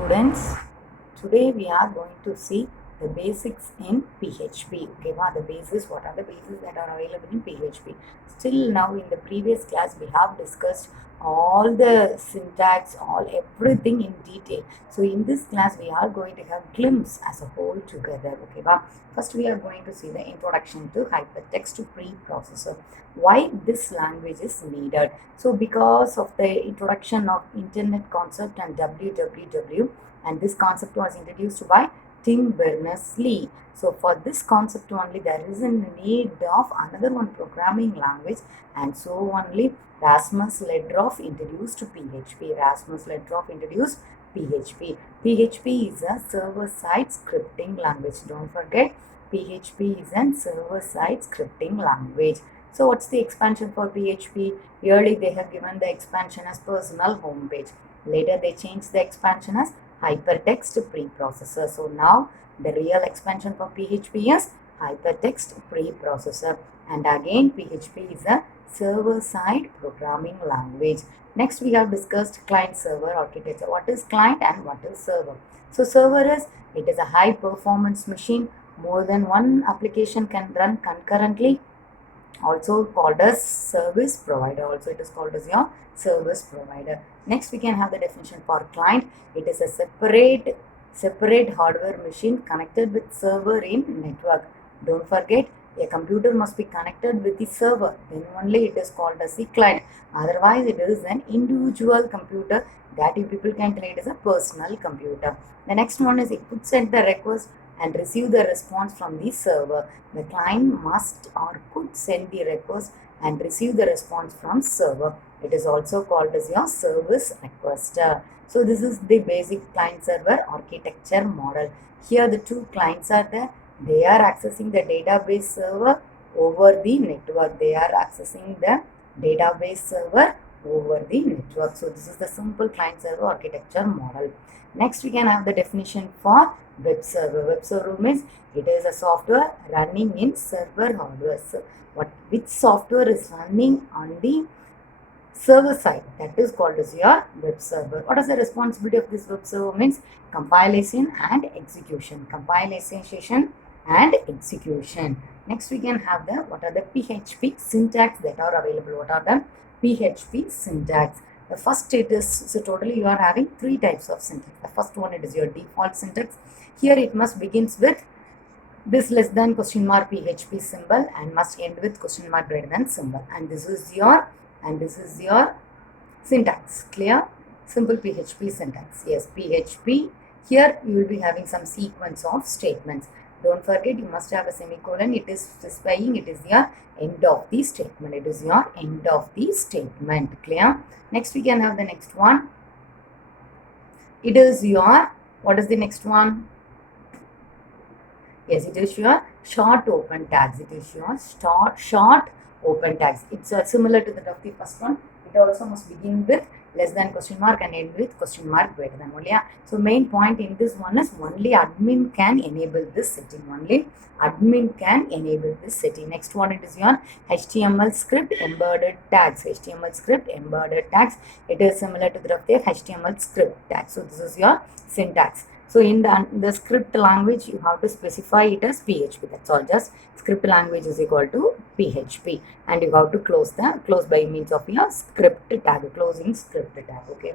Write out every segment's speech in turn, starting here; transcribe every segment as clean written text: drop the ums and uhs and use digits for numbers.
Students, today we are going to see the basics in PHP. Okay, the basis, what are the bases that are available in PHP? Still now in the previous class we have discussed all the syntax, everything in detail. So in this class we are going to have glimpse as a whole together. Okay, first we are going to see the introduction to hypertext preprocessor. Why this language is needed? So because of the introduction of internet concept and www, and this concept was introduced by Tim Berners-Lee. So for this concept only there is a need of another one programming language, and so only Rasmus Ledroff introduced PHP. Rasmus Ledroff introduced PHP. PHP is a server-side scripting language. Don't forget, PHP is a server-side scripting language. So what's the expansion for PHP? Early they have given the expansion as personal homepage. Later they changed the expansion as hypertext preprocessor. So now the real expansion for PHP is hypertext preprocessor. And again PHP is a server-side programming language. Next we have discussed client-server architecture. What is client and what is server? So server is a high performance machine. More than one application can run concurrently. Also called as service provider. Also it is called as your service provider. Next we can have the definition for client. It is a separate hardware machine connected with server in network. Don't forget, a computer must be connected with the server, then only it is called as the client. Otherwise it is an individual computer that you people can treat as a personal computer. The next one is it could send the request and receive the response from the server. The client must or could send the request and receive the response from server. It is also called as your service requester. So this is the basic client-server architecture model. Here the two clients are there. They are accessing the database server over the network. They are accessing the database server over the network. So this is the simple client-server architecture model. Next we can have the definition for web server. Web server means it is a software running in server hardware. So which software is running on the server side, that is called as your web server. What is the responsibility of this web server? Means compilation and execution. Compilation and execution. Next we can have the what are the PHP syntax that are available. What are the PHP syntax? The first it is, so totally you are having three types of syntax. The first one, it is your default syntax. Here it must begins with this less than question mark PHP symbol and must end with question mark greater than symbol. And this is your syntax. Clear? Simple PHP syntax. Yes, PHP. Here you will be having some sequence of statements. Don't forget, you must have a semicolon. It is specifying it is your end of the statement. It is your end of the statement. Clear? Next we can have the next one. It is your, what is the next one? Yes, it is your short open tags. It is your short open tags. It's similar to that of the first one. It also must begin with less than question mark and end with question mark greater than only. So main point in this one is only admin can enable this setting. Only admin can enable this setting. Next one, it is your HTML script embedded tags. HTML script embedded tags. It is similar to that of the HTML script tag. So this is your syntax. So in the script language, you have to specify it as PHP. That's all. Just script language is equal to PHP, and you have to close by means of your script tag, closing script tag. Okay,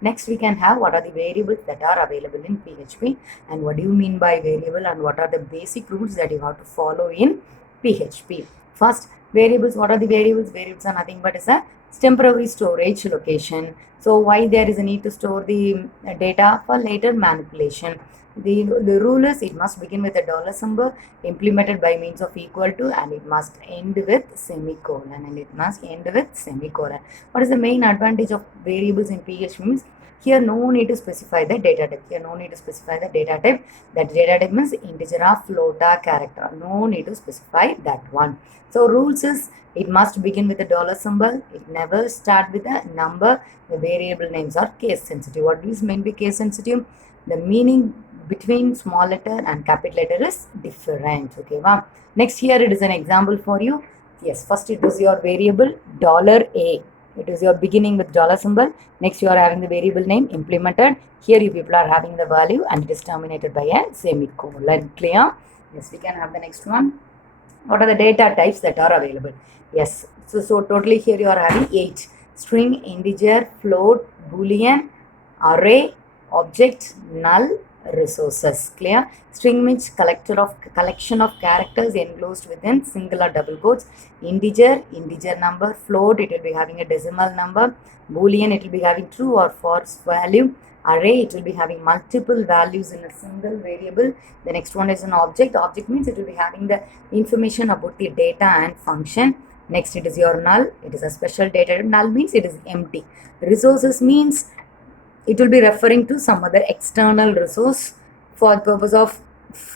next we can have what are the variables that are available in PHP, and what do you mean by variable, and what are the basic rules that you have to follow in PHP. First, variables. What are the variables? Variables are nothing but is a temporary storage location. So why there is a need to store the data for later manipulation? The rule is it must begin with a dollar symbol implemented by means of equal to, and it must end with semicolon. What is the main advantage of variables in PHP? Means here no need to specify the data type. That data type means integer or float or character. No need to specify that one. So rules is it must begin with a dollar symbol. It never start with a number. The variable names are case sensitive. What is meant by case sensitive? The meaning between small letter and capital letter is different. Okay, Next, here it is an example for you. Yes, first it is your variable $A. It is your beginning with dollar symbol. Next you are having the variable name implemented. Here you people are having the value and it is terminated by a semicolon. Clear? Yes, we can have the next one. What are the data types that are available? Yes, so totally here you are having 8: string, integer, float, boolean, array, object, null, resources. Clear? String means collection of characters enclosed within single or double quotes. Integer number. Float, it will be having a decimal number. Boolean, it will be having true or false value. Array, it will be having multiple values in a single variable. The next one is an object. Object means it will be having the information about the data and function. Next it is your null. It is a special data. Null means it is empty. Resources means it will be referring to some other external resource for the purpose of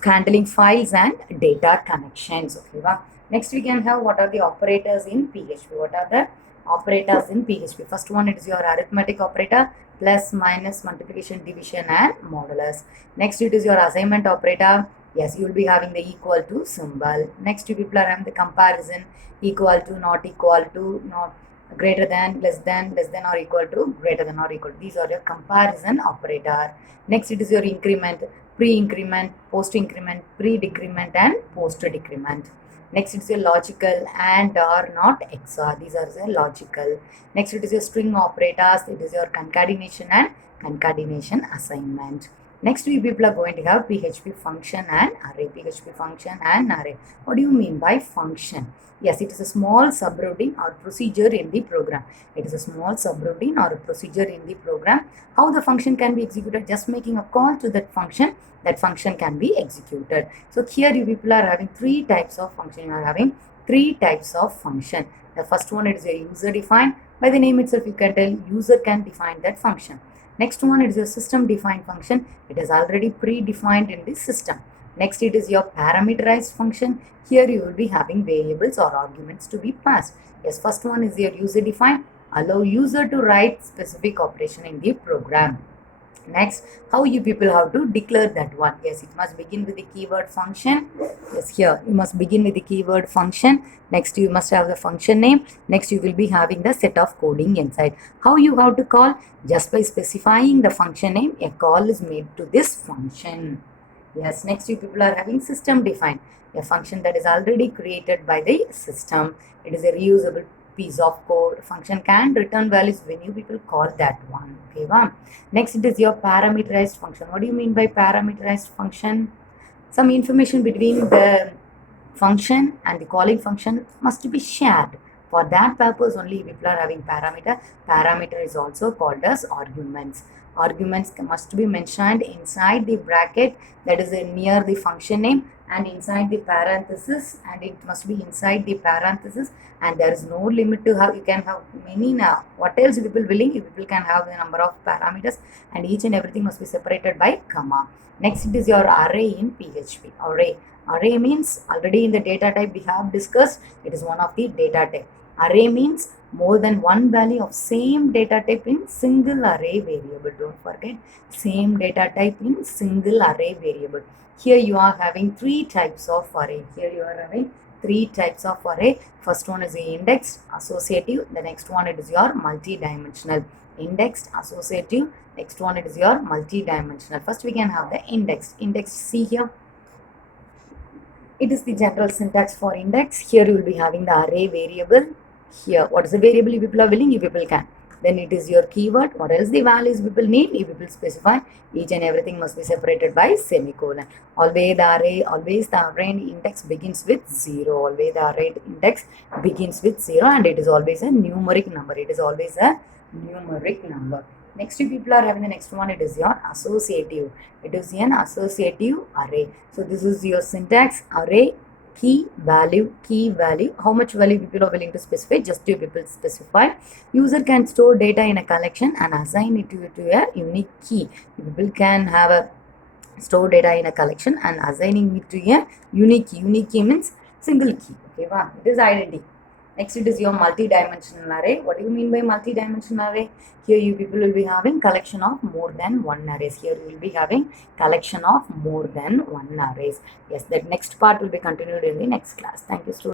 handling files and data connections. Okay, next we can have what are the operators in PHP. What are the operators in PHP? First one, it is your arithmetic operator, plus, minus, multiplication, division and modulus. Next it is your assignment operator. Yes, you will be having the equal to symbol. Next you people are having the comparison, equal to, not equal to, not greater than, less than or equal to, greater than or equal to. These are your comparison operator. Next it is your increment, pre-increment, post-increment, pre-decrement and post-decrement. Next it is your logical, and, or, not, XOR. These are the logical. Next it is your string operators. It is your concatenation and concatenation assignment. Next we people are going to have PHP function and array. PHP function and array. What do you mean by function? Yes, it is a small subroutine or procedure in the program. It is a small subroutine or a procedure in the program. How the function can be executed? Just making a call to that function can be executed. So here you people are having three types of function. You are having three types of function. The first one is a user defined. By the name itself you can tell user can define that function. Next one is your system defined function. It is already predefined in the system. Next it is your parameterized function. Here you will be having variables or arguments to be passed. Yes, first one is your user defined. Allow user to write specific operation in the program. Next, how you people have to declare that one? Yes, it must begin with the keyword function. Yes, here you must begin with the keyword function. Next you must have the function name. Next you will be having the set of coding inside. How you have to call? Just by specifying the function name, a call is made to this function. Yes, next you people are having system defined, a function that is already created by the system. It is a reusable piece of code. Function can return values when you people call that one. Okay, wow. Next it is your parameterized function. What do you mean by parameterized function? Some information between the function and the calling function must be shared. For that purpose only people are having parameter. Parameter is also called as arguments. Arguments must be mentioned inside the bracket, that is near the function name, and inside the parenthesis, and it must be inside the parenthesis, and there is no limit to how you can have many. Now what else people willing, you people can have the number of parameters, and each and everything must be separated by comma. Next it is your array in PHP. Array means already in the data type we have discussed, it is one of the data type. Array means more than one value of same data type in single array variable. Don't forget, same data type in single array variable. Here you are having three types of array. Here you are having three types of array. First one is the indexed, associative. The next one it is your multi-dimensional. Indexed, associative. Next one it is your multi-dimensional. First we can have the indexed. Indexed, see here. It is the general syntax for index. Here you will be having the array variable. Here, what is the variable you people are willing? You people can. Then it is your keyword. What else the values people need? You people specify. Each and everything must be separated by semicolon. Always the array index begins with 0. Always the array index begins with 0, and it is always a numeric number. It is always a numeric number. Next you people are having the next one. It is your associative. It is an associative array. So this is your syntax: array, key value. How much value people are willing to specify? Just you people specify. User can store data in a collection and assign it to a unique key. People can have a store data in a collection and assigning it to a unique key. Unique key means single key. Okay, wow. It is identity. Next it is your multi-dimensional array. What do you mean by multi-dimensional array? Here you people will be having collection of more than one arrays. Here you will be having collection of more than one arrays. Yes, that next part will be continued in the next class. Thank you, students.